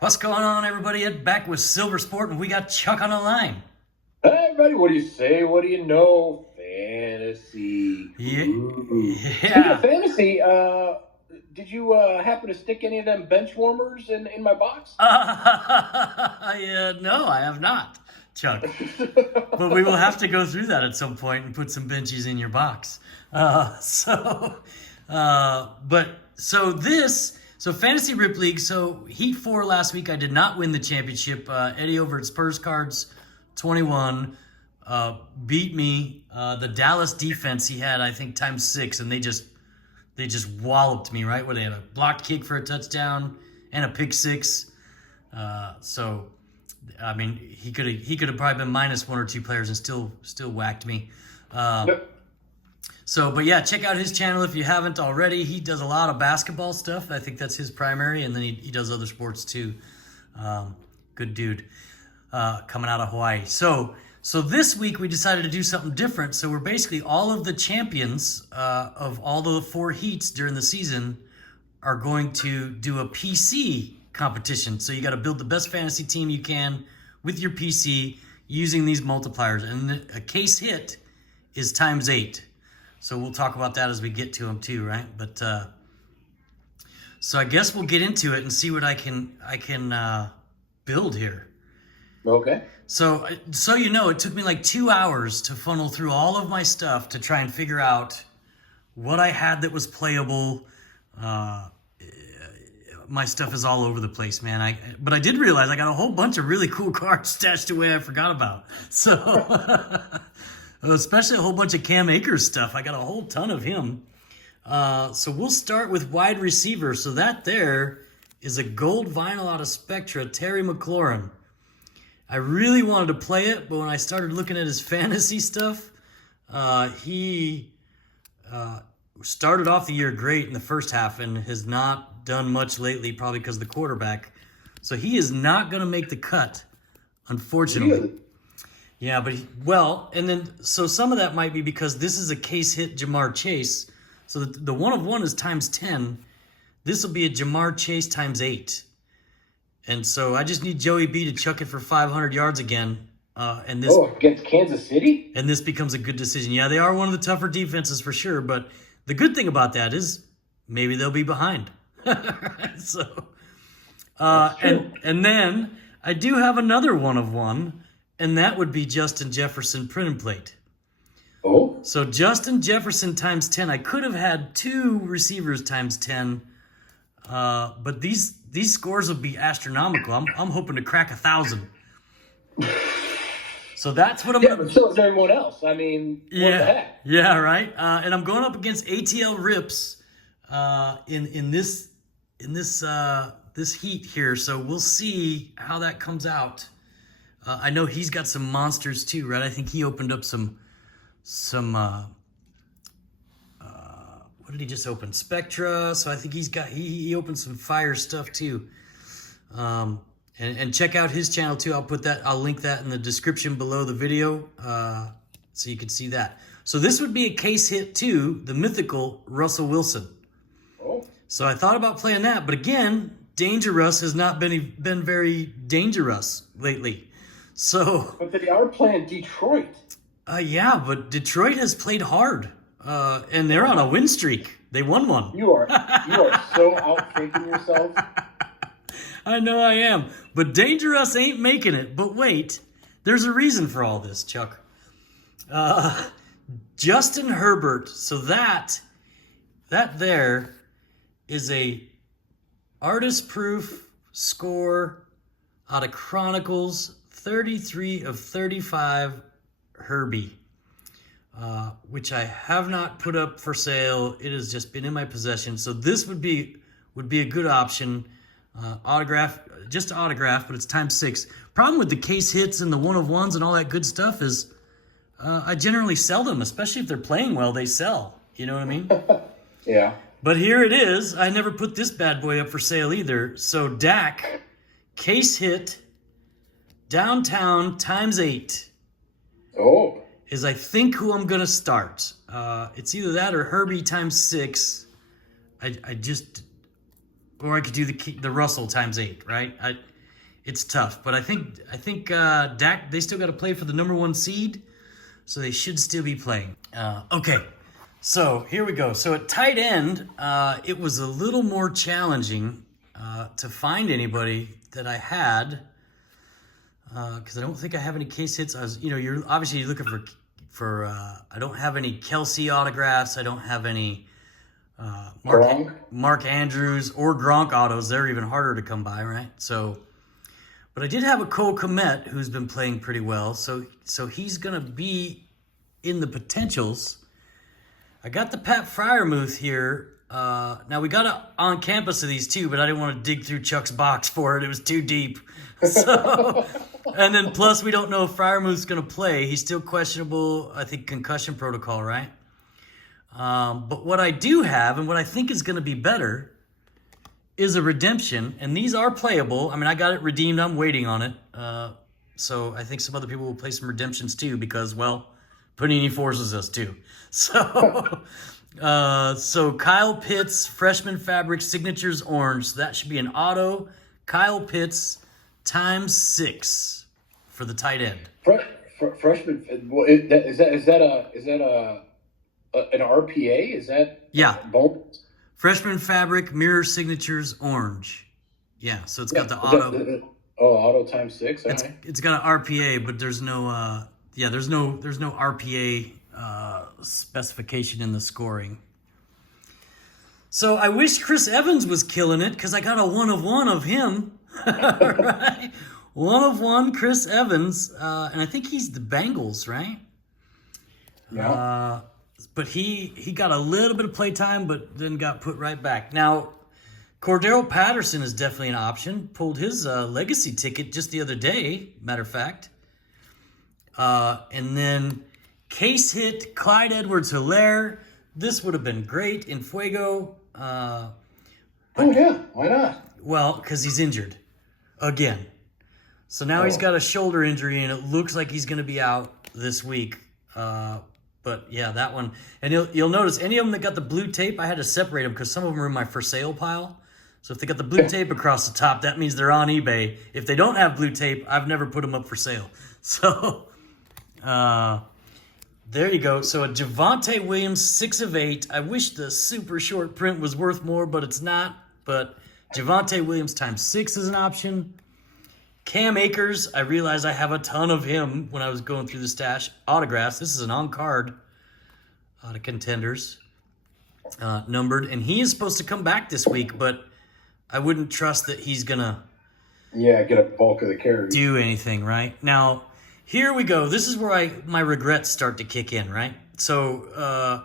What's going on, everybody? Back with SLVRsport, and we got Chuck on the line. Hey, everybody, what do you say? What do you know? Fantasy. Yeah. Speaking of fantasy, did you happen to stick any of them bench warmers in my box? No, I have not, Chuck. But we will have to go through that at some point and put some benchies in your box. So Fantasy Rip League, so Heat 4 last week, I did not win the championship. Eddie over at SpursCards 21 beat me. The Dallas defense he had, I think, times 6, and they just walloped me, right? Where they had a blocked kick for a touchdown and a pick 6. So, I mean, he could have probably been minus 1 or 2 players and still whacked me. So, but yeah, check out his channel if you haven't already. He does a lot of basketball stuff. I think that's his primary, and then he does other sports too. Good dude, coming out of Hawaii. So this week we decided to do something different. So we're basically all of the champions of all the 4 heats during the season are going to do a PC competition. So you got to build the best fantasy team you can with your PC using these multipliers, and a case hit is times 8. So we'll talk about that as we get to them too, right? But so I guess we'll get into it and see what I can build here. Okay. So you know, it took me like 2 hours to funnel through all of my stuff to try and figure out what I had that was playable. My stuff is all over the place, man. But I did realize I got a whole bunch of really cool cards stashed away I forgot about. So. Especially a whole bunch of Cam Akers stuff. I got a whole ton of him. So we'll start with wide receiver. So that there is a gold vinyl out of Spectra, Terry Mclaurin. I really wanted to play it, but when I started looking at his fantasy stuff, he started off the year great in the first half and has not done much lately, probably because of the quarterback. So he is not going to make the cut, unfortunately. Really? Yeah, but so some of that might be because this is a case hit Jamar Chase. So the 1 of 1 is times 10. This will be a Jamar Chase times 8. And so I just need Joey B to chuck it for 500 yards again. Against Kansas City? And this becomes a good decision. Yeah, they are one of the tougher defenses for sure. But the good thing about that is maybe they'll be behind. And then I do have another 1 of 1. And that would be Justin Jefferson print and plate. Oh. So Justin Jefferson times 10. I could have had 2 receivers times 10. But these scores will be astronomical. I'm hoping to crack 1,000. So that's what I'm going to... but so is everyone else. I mean, what the heck? Yeah, right. And I'm going up against ATL Rips in this heat here. So we'll see how that comes out. I know he's got some monsters too, right? I think he opened up some what did he just open? Spectra. So I think he opened some fire stuff too. And check out his channel too. I'll link that in the description below the video, so you can see that. So this would be a case hit too, the mythical Russell Wilson. Oh. So I thought about playing that, but again, Dangerous has not been very dangerous lately. So, but they are playing Detroit. Yeah, but Detroit has played hard, and they're on a win streak. They won one. You are so out-thinking yourself. I know I am, but Dangerous ain't making it. But wait, there's a reason for all this, Chuck. Justin Herbert. So that there is a artist-proof score out of Chronicles. 33 of 35 Herbie, which I have not put up for sale. It has just been in my possession. So this would be a good option. Autograph, but it's times 6. Problem with the case hits and the 1 of 1s and all that good stuff is I generally sell them, especially if they're playing well, they sell. You know what I mean? Yeah. But here it is. I never put this bad boy up for sale either. So Dak, case hit, Downtown times 8 is I think who I'm going to start. It's either that or Herbie times 6. I just or I could do the Russell times 8, right? It's tough, but I think Dak, they still got to play for the number 1 seed, so they should still be playing. Okay, so here we go. So at tight end, it was a little more challenging to find anybody that I had, because I don't think I have any case hits. You're obviously looking for I don't have any Kelsey autographs. I don't have any Mark Andrews or Gronk autos. They're even harder to come by, right? So, but I did have a Cole Kmet who's been playing pretty well. So he's gonna be in the potentials. I got the Pat Fryermuth here. Now we got on campus of these too, but I didn't want to dig through Chuck's box for it. It was too deep. So, and then plus we don't know if Fryermuth's going to play. He's still questionable. I think concussion protocol, right? But what I do have and what I think is going to be better is a redemption, and these are playable. I mean, I got it redeemed. I'm waiting on it. So I think some other people will play some redemptions too because, well, Panini forces us to. So, so Kyle Pitts, freshman fabric signatures orange. So that should be an auto. Kyle Pitts times 6 for the tight end. Freshman, is that an RPA? Is that bonus? Freshman fabric mirror signatures orange. Yeah, so it's got the auto. Auto times 6. It's got an RPA, but there's no there's no RPA specification in the scoring. So I wish Chris Evans was killing it because I got a 1 of 1 of him. Right? 1 of 1 Chris Evans, and I think he's the Bengals, right? Yeah. But he got a little bit of play time, but then got put right back. Now, Cordero Patterson is definitely an option. Pulled his legacy ticket just the other day, matter of fact. And then case hit Clyde Edwards-Helaire. This would have been great in Fuego. Oh, yeah. Why not? Well, because he's injured again. So now he's got a shoulder injury, and it looks like he's going to be out this week. But, yeah, that one. And you'll notice any of them that got the blue tape, I had to separate them because some of them are in my for sale pile. So if they got the blue tape across the top, that means they're on eBay. If they don't have blue tape, I've never put them up for sale. So, there you go. So a Javonte Williams, 6 of 8. I wish the super short print was worth more, but it's not. But Javonte Williams times 6 is an option. Cam Akers, I realized I have a ton of him when I was going through the stash. Autographs. This is an on-card out of contenders. Numbered. And he is supposed to come back this week, but I wouldn't trust that he's going to get a bulk of the carry. Do anything, right? Now, here we go. This is where my regrets start to kick in, right? So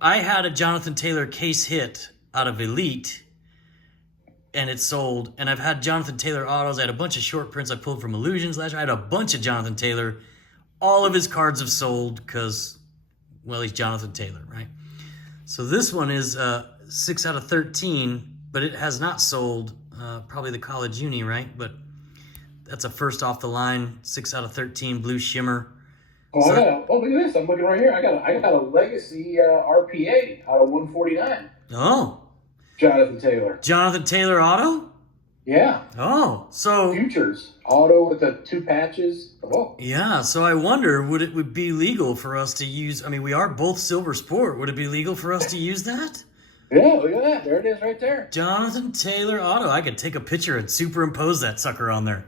I had a Jonathan Taylor case hit out of Elite, and it sold. And I've had Jonathan Taylor autos. I had a bunch of short prints I pulled from Illusions last year. I had a bunch of Jonathan Taylor. All of his cards have sold because, well, he's Jonathan Taylor, right? So this one is 6 out of 13, but it has not sold. Probably the college uni, right? But that's a first off the line, 6 out of 13, blue shimmer. Look at this. I'm looking right here. I got a legacy RPA out of 149. Oh. Jonathan Taylor auto? Yeah. Oh, so futures auto with the 2 patches. Oh. Yeah, so I wonder, would be legal for us to use? I mean, we are both SLVRsport. Would it be legal for us to use that? Yeah, look at that. There it is right there. Jonathan Taylor auto. I could take a picture and superimpose that sucker on there.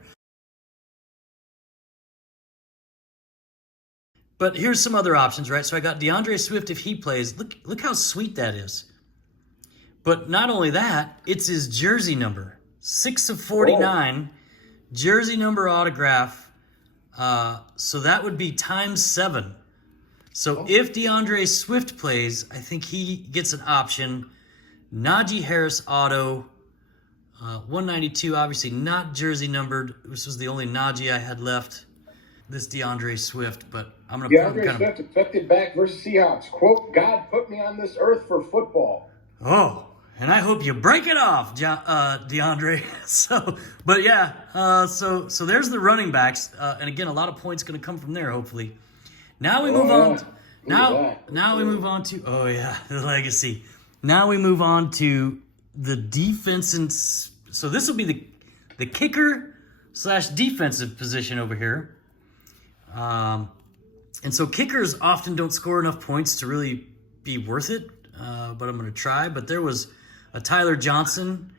But here's some other options, right? So I got DeAndre Swift if he plays. Look how sweet that is. But not only that, it's his jersey number. 6 of 49, jersey number autograph. So that would be times 7. So if DeAndre Swift plays, I think he gets an option. Najee Harris auto, 192, obviously not jersey numbered. This was the only Najee I had left. This DeAndre Swift, but I'm going to put him Swift affected back versus Seahawks. Quote, God put me on this earth for football. Oh, and I hope you break it off, DeAndre. But yeah, so there's the running backs. And again, a lot of points going to come from there, hopefully. Now we move on. Now we move on to, the legacy. Now we move on to the defense, and so this will be the kicker / defensive position over here. And so kickers often don't score enough points to really be worth it, but I'm going to try. But there was a Tyler Johnson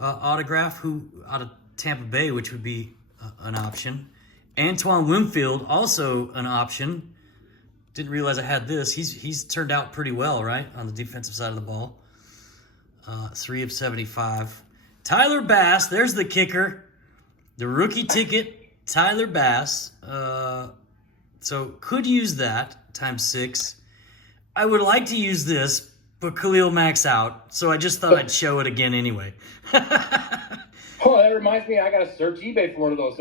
autograph out of Tampa Bay, which would be an option. Antoine Winfield, also an option. Didn't realize I had this. He's turned out pretty well, right, on the defensive side of the ball. 3 of 75. Tyler Bass, there's the kicker. The rookie ticket, Tyler Bass. So could use that times 6. I would like to use this, but Khalil Mack's out. So I just thought I'd show it again anyway. Oh, that reminds me, I got to search eBay for one of those.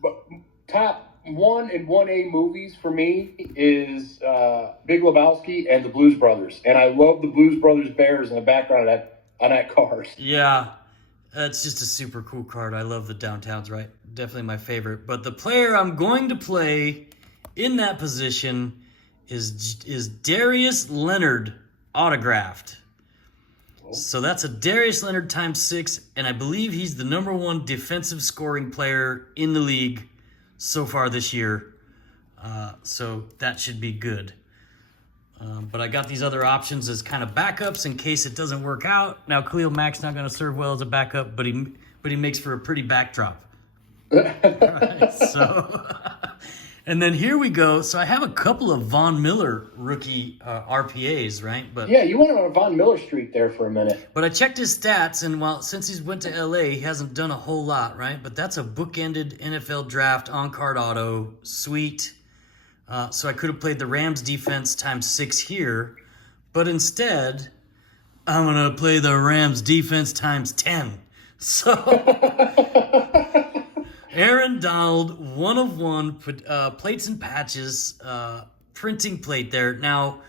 But top 1 and 1A movies for me is Big Lebowski and the Blues Brothers. And I love the Blues Brothers Bears in the background on that card. Yeah, that's just a super cool card. I love the Downtowns, right? Definitely my favorite. But the player I'm going to play in that position is Darius Leonard autographed. So that's a Darius Leonard times 6, and I believe he's the number 1 defensive scoring player in the league so far this year. So that should be good. But I got these other options as kind of backups in case it doesn't work out. Now, Khalil Mack's not going to serve well as a backup, but he makes for a pretty backdrop. Right, so, and then here we go. So I have a couple of Von Miller rookie RPAs, right? But yeah, you went on a Von Miller streak there for a minute. But I checked his stats, and since he's went to LA, he hasn't done a whole lot, right? But that's a bookended NFL draft on-card auto. Sweet. So I could have played the Rams defense times 6 here, but instead, I'm going to play the Rams defense times 10. So, Aaron Donald, 1 of 1, plates and patches, printing plate there. Now,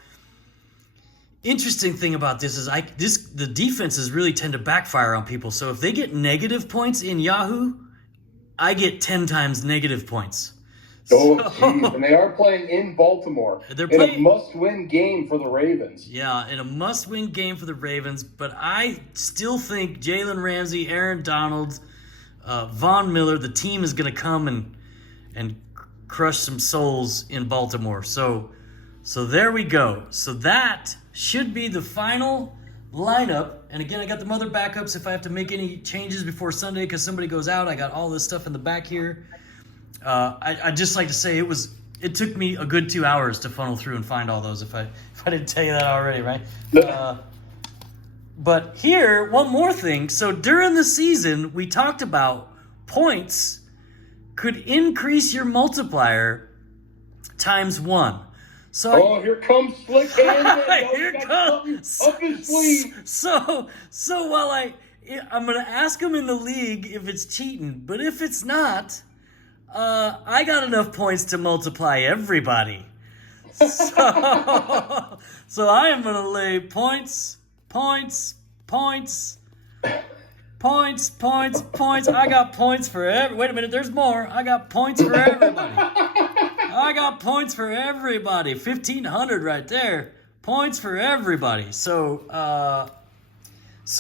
interesting thing about this is the defenses really tend to backfire on people. So if they get negative points in Yahoo, I get 10 times negative points. Oh, jeez. And they are playing in Baltimore. They're playing a must-win game for the Ravens. Yeah, in a must-win game for the Ravens. But I still think Jalen Ramsey, Aaron Donald, Von Miller, the team is going to come and crush some souls in Baltimore. So there we go. So that should be the final lineup. And again, I got the other backups if I have to make any changes before Sunday because somebody goes out. I got all this stuff in the back here. I'd just like to say it took me a good 2 hours to funnel through and find all those if I didn't tell you that already, right? But here, one more thing. So during the season, we talked about points could increase your multiplier times 1. So here comes Slick Hands. Here comes up his sleeve. So while I'm going to ask him in the league if it's cheating, but if it's not, I got enough points to multiply everybody. So I am going to lay points. I got points for wait a minute, there's more. I got points for everybody. 1,500 right there. Points for everybody. So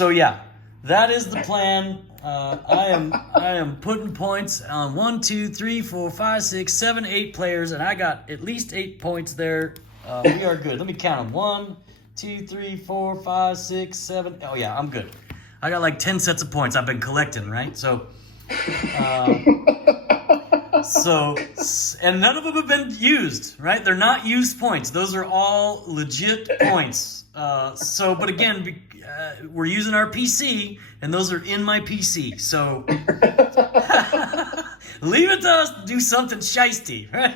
yeah, that is the plan. I am putting points on 1, 2, 3, 4, 5, 6, 7, 8 players, and I got at least 8 points there. We are good. Let me count them. 1, 2, 3, 4, 5, 6, 7. Oh yeah, I'm good. I got like 10 sets of points I've been collecting, right? So, and none of them have been used, right? They're not used points. Those are all legit points. But again, we're using our PC, and those are in my PC. So leave it to us to do something shiesty, right?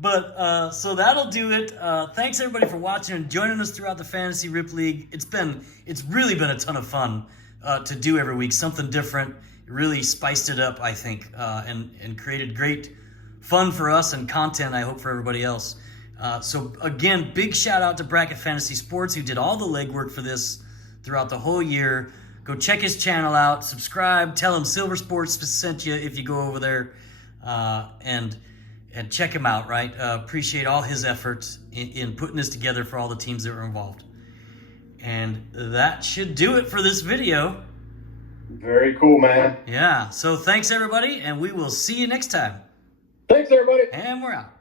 But so that'll do it. Thanks everybody for watching and joining us throughout the Fantasy Rip League. It's really been a ton of fun to do every week, something different. It really spiced it up, I think, and created great fun for us and content, I hope, for everybody else. So again, big shout out to Bracket Fantasy Sports, who did all the legwork for this throughout the whole year. Go check his channel out, subscribe, tell him SLVRsport sent you if you go over there, and check him out, right? Appreciate all his efforts in putting this together for all the teams that were involved. And that should do it for this video. Very cool, man. Yeah. So thanks, everybody, and we will see you next time. Thanks, everybody. And we're out.